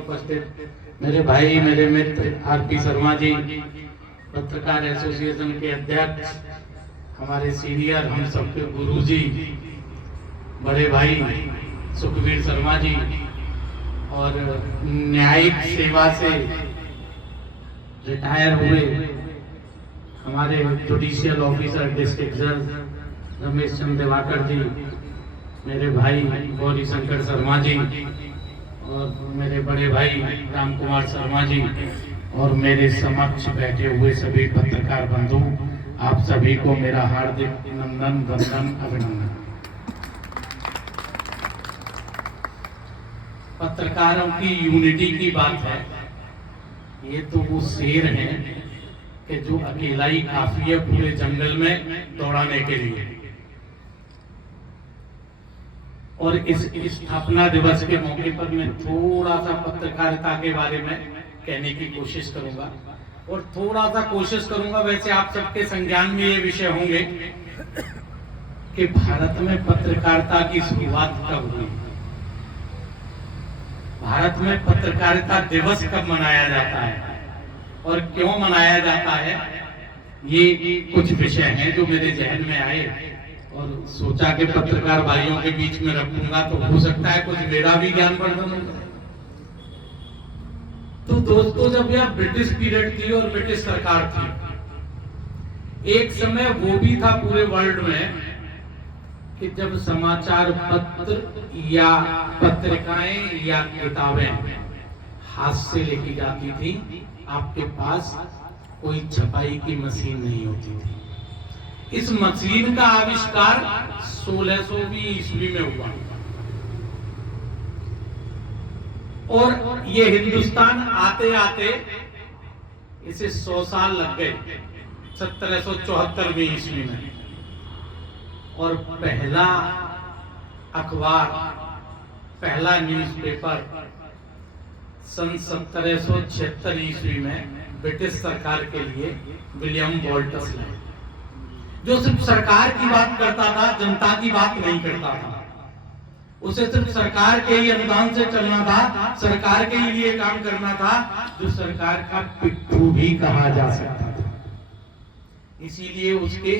उपस्थित मेरे भाई, मेरे मित्र आरपी शर्मा जी, पत्रकार एसोसिएशन के अध्यक्ष, हमारे सीनियर, हम सबके गुरुजी, बड़े भाई सुखबीर शर्मा जी, और न्यायिक सेवा से रिटायर हुए हमारे जुडिशियल ऑफिसर डिस्ट्रिक्ट जज रमेश चंद्र दिवाकर जी, मेरे भाई गौरी शंकर शर्मा जी, और मेरे बड़े भाई राम कुमार शर्मा जी, और मेरे समक्ष बैठे हुए सभी पत्रकार बंधु, आप सभी को मेरा हार्दिक नंदन वंदन अभिनंदन। पत्रकारों की यूनिटी की बात है, ये तो वो शेर हैं कि जो अकेला ही काफी है पूरे जंगल में दौड़ाने के लिए। और इस स्थापना दिवस के मौके पर मैं थोड़ा सा पत्रकारिता के बारे में कहने की कोशिश करूंगा, और थोड़ा सा कोशिश करूंगा, वैसे आप सबके संज्ञान में ये विषय होंगे कि भारत में पत्रकारिता की शुरुआत कब हुई, भारत में पत्रकारिता दिवस कब मनाया जाता है और क्यों मनाया जाता है। ये कुछ विषय हैं जो मेरे जहन में आए और सोचा कि पत्रकार भाइयों के बीच में रखूंगा, तो हो सकता है कुछ मेरा भी ज्ञान वर्धन होगा। तो दोस्तों, जब यह ब्रिटिश पीरियड थी और ब्रिटिश सरकार थी, एक समय वो भी था पूरे वर्ल्ड में कि जब समाचार पत्र या पत्रिकाएं या किताबें हाथ से लिखी जाती थी, आपके पास कोई छपाई की मशीन नहीं होती थी। इस मशीन का आविष्कार 1620 ईस्वी में हुआ, और ये हिंदुस्तान आते आते इसे 100 साल लग गए 1774 ईस्वी में। और पहला अखबार, पहला न्यूज़पेपर सन 1776 ईस्वी में ब्रिटिश सरकार के लिए विलियम वॉल्टस ने, जो सिर्फ सरकार की बात करता था, जनता की बात नहीं करता था। उसे सिर्फ सरकार के ही अनुदान से चलना था, सरकार के ही लिए काम करना था, जो सरकार का पिट्ठू भी कहा जा सकता था। इसीलिए उसके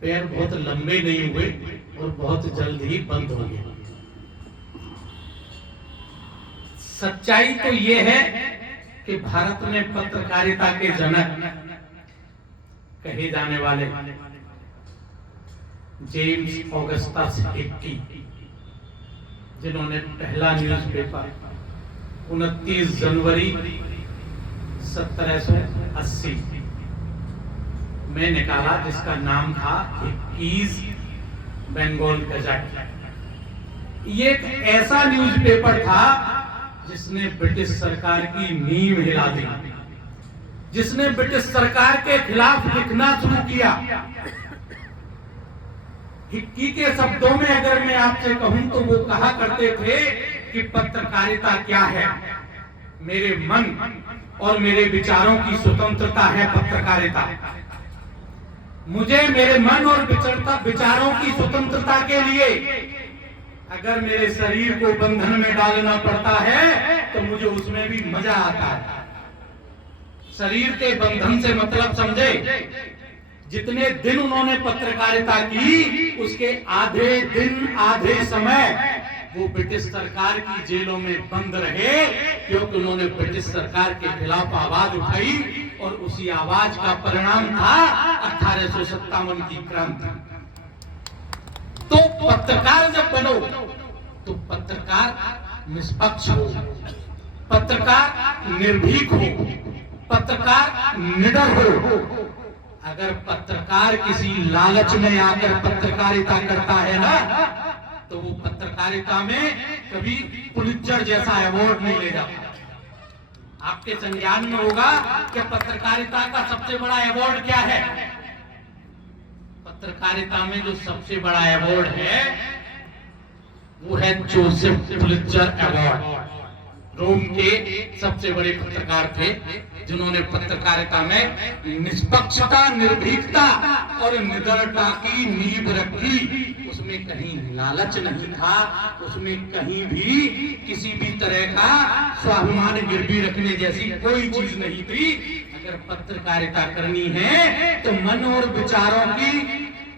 पैर बहुत लंबे नहीं हुए और बहुत जल्द ही बंद हो गए। सच्चाई तो यह है कि भारत में पत्रकारिता के जनक कहे जाने वाले जेम्स ऑगस्टस हिक्की, जिन्होंने पहला न्यूज़पेपर 29 जनवरी 1780 में निकाला, जिसका नाम था हिक्कीज बंगाल गजट। ये एक ऐसा न्यूज़पेपर था जिसने ब्रिटिश सरकार की नींव हिला दी, जिसने ब्रिटिश सरकार के खिलाफ लिखना शुरू किया। हिक्की के शब्दों में अगर मैं आपसे कहूं तो वो कहा करते थे कि पत्रकारिता क्या है, मेरे मन और मेरे विचारों की स्वतंत्रता है पत्रकारिता। मुझे मेरे मन और विचारों की स्वतंत्रता के लिए अगर मेरे शरीर को बंधन में डालना पड़ता है तो मुझे उसमें भी मजा आता है। शरीर के बंधन से मतलब समझे, जितने दिन उन्होंने पत्रकारिता की, उसके आधे दिन आधे समय वो ब्रिटिश सरकार की जेलों में बंद रहे, क्योंकि उन्होंने ब्रिटिश सरकार के खिलाफ आवाज उठाई, और उसी आवाज का परिणाम था 1857 की क्रांति। तो पत्रकार जब बनो तो पत्रकार निष्पक्ष हो, पत्रकार निर्भीक हो, पत्रकार निडर हो। अगर पत्रकार किसी लालच में आकर पत्रकारिता करता है ना, तो वो पत्रकारिता में कभी पुलित्जर जैसा अवार्ड नहीं ले जाता। आपके संज्ञान में होगा कि पत्रकारिता का सबसे बड़ा अवार्ड क्या है। पत्रकारिता में जो सबसे बड़ा अवार्ड है वो है जोसेफ पुलित्जर अवार्ड। रोम के सबसे बड़े पत्रकार थे जिन्होंने पत्रकारिता में निष्पक्षता, निर्भीकता और निडरता की नींव रखी। उसमें कहीं लालच नहीं था, उसमें कहीं भी किसी भी तरह का स्वाभिमान गिरवी रखने जैसी कोई चीज नहीं थी। अगर पत्रकारिता करनी है तो मन और विचारों की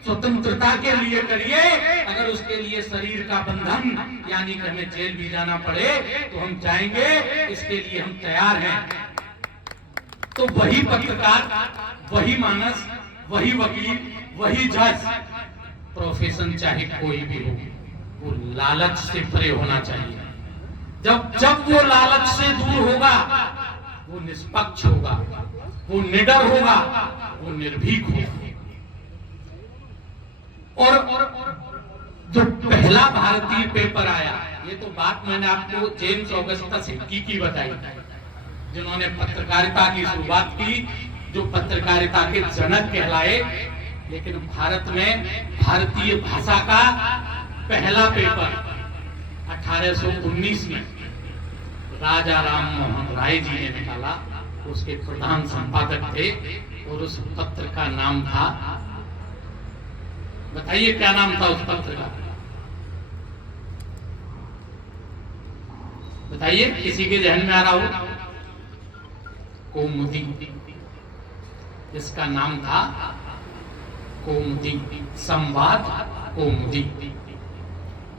स्वतंत्रता के लिए करिए। अगर उसके लिए शरीर का बंधन यानी कि हमें जेल भी जाना पड़े तो हम जाएंगे, इसके लिए हम तैयार हैं। तो वही पत्रकार, वही मानस, वही वकील, वही जज, प्रोफेशन चाहे कोई भी हो, वो लालच से परे होना चाहिए। जब वो लालच से दूर होगा, वो निष्पक्ष होगा, वो निडर होगा, वो निर्भीक होगा। और जो पहला भारतीय पेपर आया, ये तो बात मैंने आपको जेम्स ऑगस्टस हिक्की की बताई, जिन्होंने पत्रकारिता की शुरुआत की, जो पत्रकारिता के जनक कहलाए। लेकिन भारत में भारतीय भाषा का पहला पेपर 1819 में राजा राम मोहन राय जी ने निकाला। उसके प्रधान संपादक थे और उस पत्र का नाम था, बताइए क्या नाम था उस पत्र का? बताइए, किसी के जहन में आ रहा हो? कौमुदी। इसका नाम था कौमुदी, संवाद कौमुदी।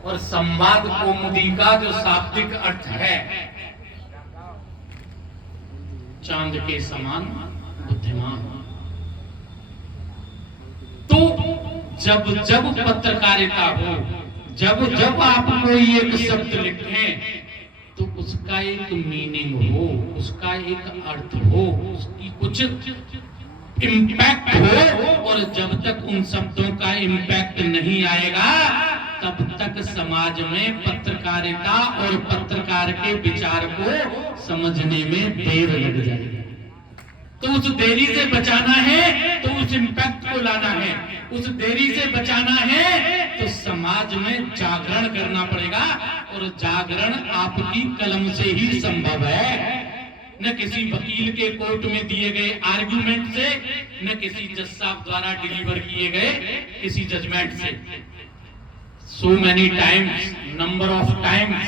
और संवाद कौमुदी का जो शाब्दिक अर्थ है, चांद के समान बुद्धिमान। तो जब जब पत्रकारिता हो, जब जब आप कोई एक शब्द लिखें तो उसका एक मीनिंग हो, उसका एक अर्थ हो, उसकी कुछ इम्पैक्ट हो। और जब तक उन शब्दों का इम्पैक्ट नहीं आएगा, तब तक समाज में पत्रकारिता और पत्रकार के विचार को समझने में देर लग जाएगी। तो उस देरी से बचाना है, तो उस इम्पैक्ट को लाना है। उस देरी से बचाना है तो समाज में जागरण करना पड़ेगा। और जागरण आपकी कलम से ही संभव है, न किसी वकील के कोर्ट में दिए गए आर्गुमेंट से, न किसी जज साहब द्वारा डिलीवर किए गए किसी जजमेंट से। So many times, number of times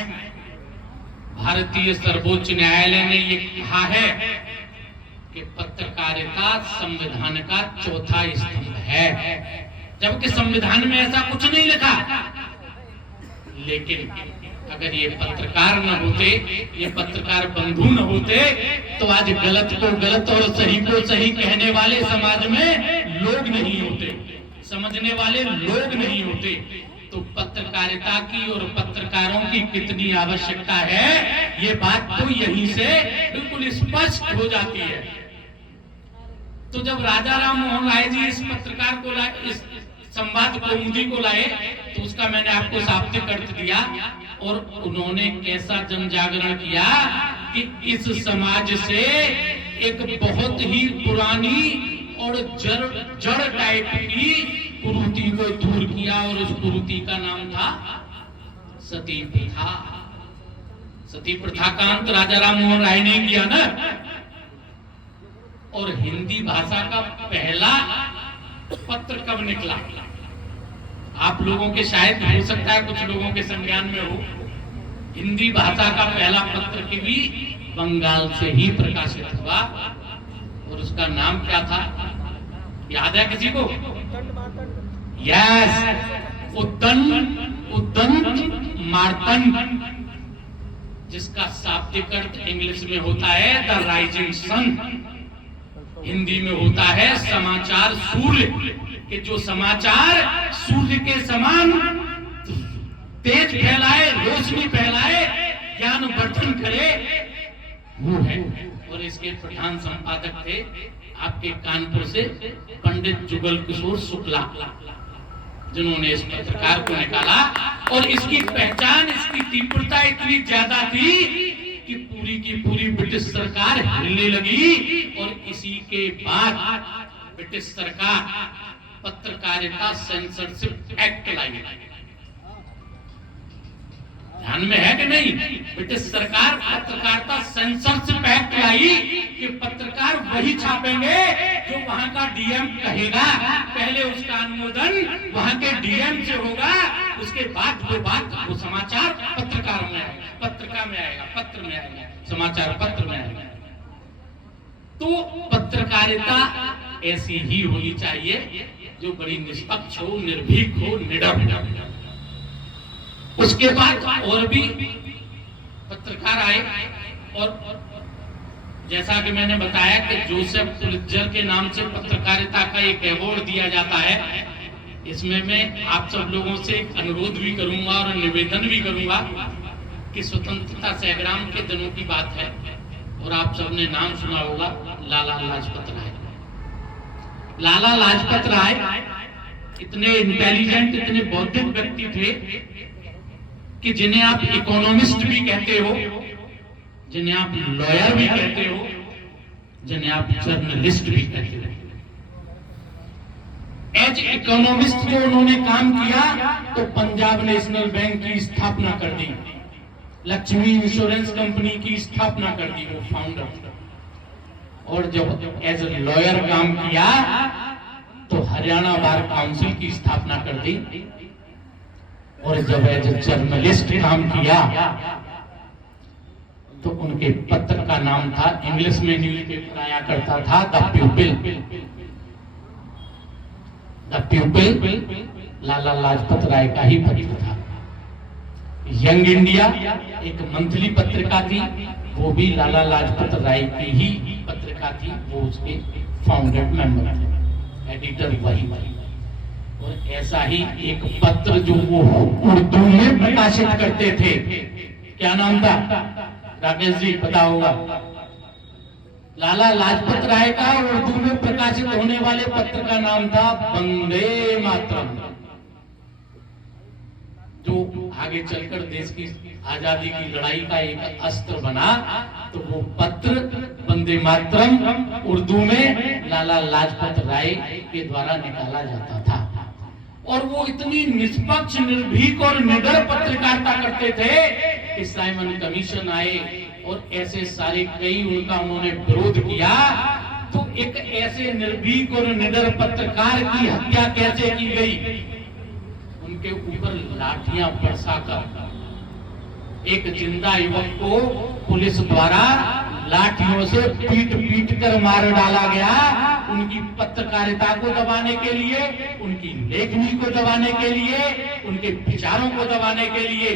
भारतीय सर्वोच्च न्यायालय ने ये कहा है कि पत्रकारिता संविधान का चौथा स्तंभ है, जबकि संविधान में ऐसा कुछ नहीं लिखा। लेकिन अगर ये पत्रकार न होते, ये पत्रकार बंधु न होते, तो आज गलत को गलत और सही को सही कहने वाले समाज में लोग नहीं होते, समझने वाले लोग नहीं होते। तो पत्रकारिता की और पत्रकारों की कितनी आवश्यकता है, ये बात तो यहीं से बिल्कुल स्पष्ट हो जाती है। तो जब राजा राम मोहन राय जी इस पत्रकार को लाए, इस संवाद कौमुदी को लाए, तो उसका मैंने आपको शाब्दिक अर्थ दिया। और उन्होंने कैसा जन जागरण किया कि इस समाज से एक बहुत ही पुरानी और जड़ टाइप की कुरीति को दूर किया। और उस कुरीति का नाम था सती प्रथा। सती प्रथा का अंत राजा राम मोहन राय ने किया ना। और हिंदी भाषा का पहला पत्र कब निकला? आप लोगों के शायद हो सकता है कुछ लोगों के संज्ञान में हो, हिंदी भाषा का पहला पत्र की भी बंगाल से ही प्रकाशित हुआ। और उसका नाम क्या था, याद है किसी को? यस, उद्दंत मार्तंड, जिसका शाब्दिक अर्थ इंग्लिश में होता है द राइजिंग सन, हिंदी में होता है समाचार सूर्य। कि जो समाचार सूर्य के समान तेज फैलाए, रोशनी फैलाए, ज्ञान वर्धन करे, वो है। और इसके प्रधान संपादक थे आपके कानपुर से पंडित जुगल किशोर शुक्ला, जिन्होंने इस पत्रकार को निकाला। और इसकी पहचान, इसकी तीव्रता इतनी ज्यादा थी कि पूरी की पूरी ब्रिटिश सरकार हिलने लगी। और इसी के बाद ब्रिटिश सरकार पत्रकारिता सेंसरशिप एक्ट लाई। ध्यान में है कि नहीं? ब्रिटिश सरकार पत्रकारिता सेंसरशिप एक्ट लाई कि पत्रकार छापेंगे जो वहां का डीएम कहेगा, पहले उसका अनुमोदन वहां के डीएम से होगा, उसके बाद वो समाचार पत्रकार में आएगा, पत्रिका में आएगा, पत्र में आएगा, समाचार पत्र में आएगा। तो पत्रकारिता ऐसी ही होनी चाहिए जो बड़ी निष्पक्ष हो, निर्भीक हो, निडर हो। उसके बाद और भी पत्रकार आए और जैसा कि मैंने बताया कि जोसेफ पुलित्जर के नाम से पत्रकारिता का एक अवार्ड दिया जाता है। इसमें मैं आप सब लोगों से अनुरोध भी करूंगा और निवेदन भी करूंगा कि स्वतंत्रता संग्राम के दिनों की बात है और आप सबने नाम सुना होगा लाला लाजपत राय। लाला लाजपत राय इतने इंटेलिजेंट, इतने बौद्धिक व्यक्ति थे कि जिन्हें आप इकोनॉमिस्ट भी कहते हो, जिन्हें आप लॉयर भी कहते हो, जिन्हें आप जर्नलिस्ट भी कहते हो। एज इकोनॉमिस्ट जो उन्होंने काम किया तो पंजाब नेशनल बैंक की स्थापना कर दी, लक्ष्मी इंश्योरेंस कंपनी की स्थापना कर दी, वो फाउंडर। और जब एज ए लॉयर काम किया तो हरियाणा बार काउंसिल की स्थापना कर दी। और जब एज ए जर्नलिस्ट काम किया तो उनके पत्र का नाम था, इंग्लिश में न्यूज़पेपर आया करता था, द प्यूपिल। द प्यूपिल लाला लाजपत राय का ही पत्र था। यंग इंडिया एक मंथली पत्रिका थी, वो भी लाला लाजपत राय की ही पत्रिका थी, वो उसके फाउंडेड मेंबर थे, एडिटर वही। और ऐसा ही एक पत्र जो वो उर्दू में प्रकाशित करते थे, क्या नाम था राकेश जी पता होगा? लाला लाजपत राय का उर्दू में प्रकाशित होने वाले पत्र का नाम था वंदे मातरम, जो आगे चलकर देश की आजादी की लड़ाई का एक अस्त्र बना। तो वो पत्र वंदे मातरम उर्दू में लाला लाजपत राय के द्वारा निकाला जाता था। और वो इतनी निष्पक्ष, निर्भीक और निडर पत्रकारिता करते थे कि साइमन कमीशन आए और ऐसे सारे कई उनका उन्होंने विरोध किया। तो एक ऐसे निर्भीक और निडर पत्रकार की हत्या कैसे की गई? उनके ऊपर लाठियां बरसाकर एक जिंदा युवक को पुलिस द्वारा लाठियों से पीट पीट कर मार डाला गया, उनकी पत्रकारिता को दबाने के लिए, उनकी लेखनी को दबाने के लिए, उनके विचारों को दबाने के लिए।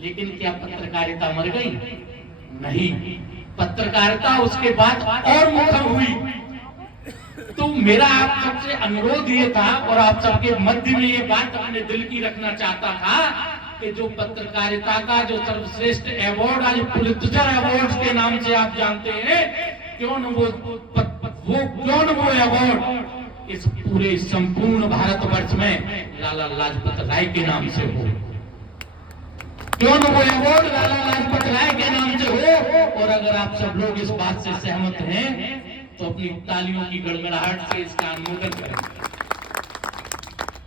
लेकिन क्या पत्रकारिता मर गई? नहीं, पत्रकारिता उसके बाद और मुखर हुई। तो मेरा आप सबसे अनुरोध ये था और आप सबके मध्य में ये बात अपने दिल की रखना चाहता था कि जो पत्रकारिता का जो सर्वश्रेष्ठ अवार्ड आज पुलित्जर अवार्ड के नाम से आप जानते हैं, क्यों न वो अवार्ड इस पूरे संपूर्ण भारतवर्ष में लाला लाजपत राय के नाम से हो, क्यों न वो अवार्ड लाला लाजपत राय के नाम से हो। और अगर आप सब लोग इस बात से सहमत हैं तो अपनी तालियों की गड़गड़ाहट से इसका अनुमोदन करें।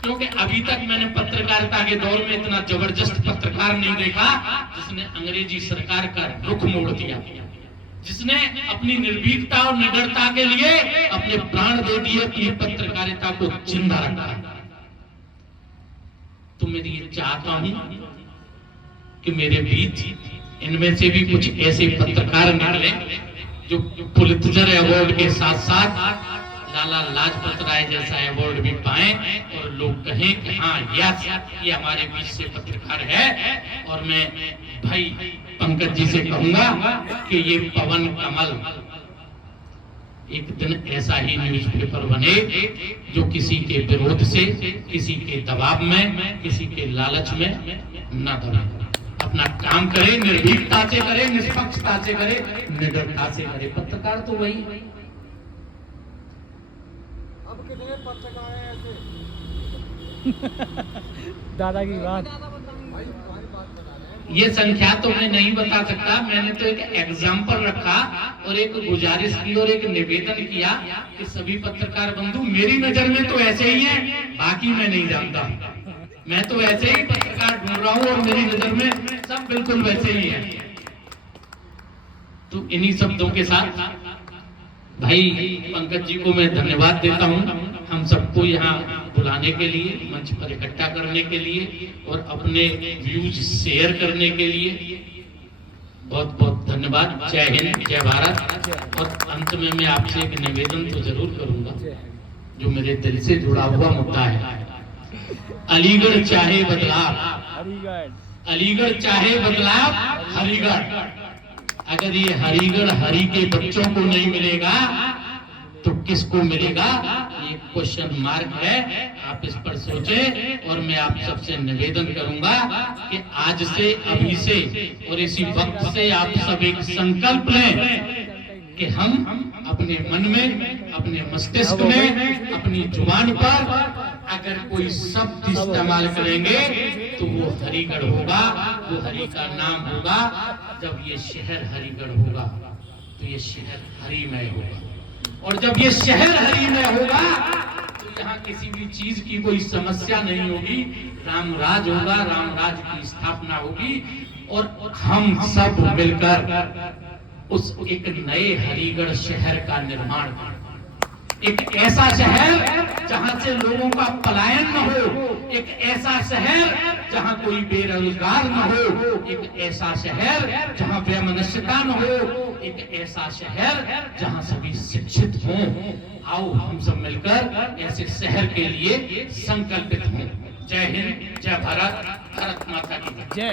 क्योंकि अभी तक मैंने पत्रकारिता के दौर में इतना जबरदस्त पत्रकार नहीं देखा जिसने अंग्रेजी सरकार का रुख मोड़ दिया, जिसने अपनी निर्भीकता और निडरता के लिए अपने प्राण दे दिए, अपनी पत्रकारिता को जिंदा रखा। तो मैं ये चाहता हूं कि मेरे बीच इनमें से भी कुछ ऐसे पत्रकार निकले जो पुलित्जर अवार्ड के साथ साथ लाला लाजपत राय जैसा अवार्ड भी पाएं और लोग कहें कि हाँ यस ये हमारे बीच से पत्रकार है। और मैं भाई पंकज जी से कहूंगा कि ये पवन कमल एक दिन ऐसा ही न्यूज़पेपर बने जो किसी के विरोध से, किसी के दबाव में, किसी के लालच में न दबे, अपना काम करे, निर्भीकता से करे, निष्पक्षता से करे, निडरता से करे। पत्रकार तो वही। अब कितने पत्रकार हैं ऐसे? दादा की बात, ये संख्या तो मैं नहीं बता सकता, मैंने तो एक एग्जाम्पल रखा और एक गुजारिश की और एक निवेदन किया कि सभी पत्रकार बंधु मेरी नजर में तो ऐसे ही हैं, बाकी मैं नहीं जानता। मैं तो ऐसे ही पत्रकार ढूंढ रहा हूं और मेरी नजर में सब बिल्कुल वैसे ही हैं। तो इन्हीं शब्दों के साथ भाई पंकज जी को मैं धन्यवाद देता हूँ हम सबको यहाँ बुलाने के लिए, मंच पर इकट्ठा करने के लिए और अपने व्यूज शेयर करने के लिए। बहुत बहुत धन्यवाद। जय हिंद, जय भारत। और अंत में मैं आपसे एक निवेदन तो जरूर करूंगा जो मेरे दिल से जुड़ा हुआ मुद्दा है। अलीगढ़ चाहे बदलाव, अलीगढ़ चाहे बदलाव, हरिगढ़। अगर ये हरिगढ़ हरि के बच्चों को नहीं मिलेगा तो किसको मिलेगा? ये क्वेश्चन मार्क है। आप इस पर सोचें और मैं आप सबसे निवेदन करूंगा कि आज से, अभी से और इसी वक्त से आप सब एक संकल्प लें कि हम अपने मन में, अपने मस्तिष्क में, अपनी जुबान पर अगर कोई शब्द इस्तेमाल करेंगे तो वो हरिगढ़ होगा, वो हरि का नाम होगा। जब ये शहर हरिगढ़ होगा तो ये शहर हरिमय होगा, और जब ये शहर हरिमय होगा तो यहाँ किसी भी चीज की कोई समस्या नहीं होगी। राम राज होगा, राम राज की स्थापना होगी और हम सब मिलकर उस एक नए हरिगढ़ शहर का निर्माण, एक ऐसा शहर जहां से लोगों का पलायन न हो, एक ऐसा शहर जहां कोई बेरोजगार न हो, एक ऐसा शहर जहां वैमनस्यता न हो, एक ऐसा शहर जहां सभी शिक्षित हों। आओ हम सब मिलकर ऐसे शहर के लिए संकल्पित हों। जय हिंद, जय भारत, भारत माता की जय।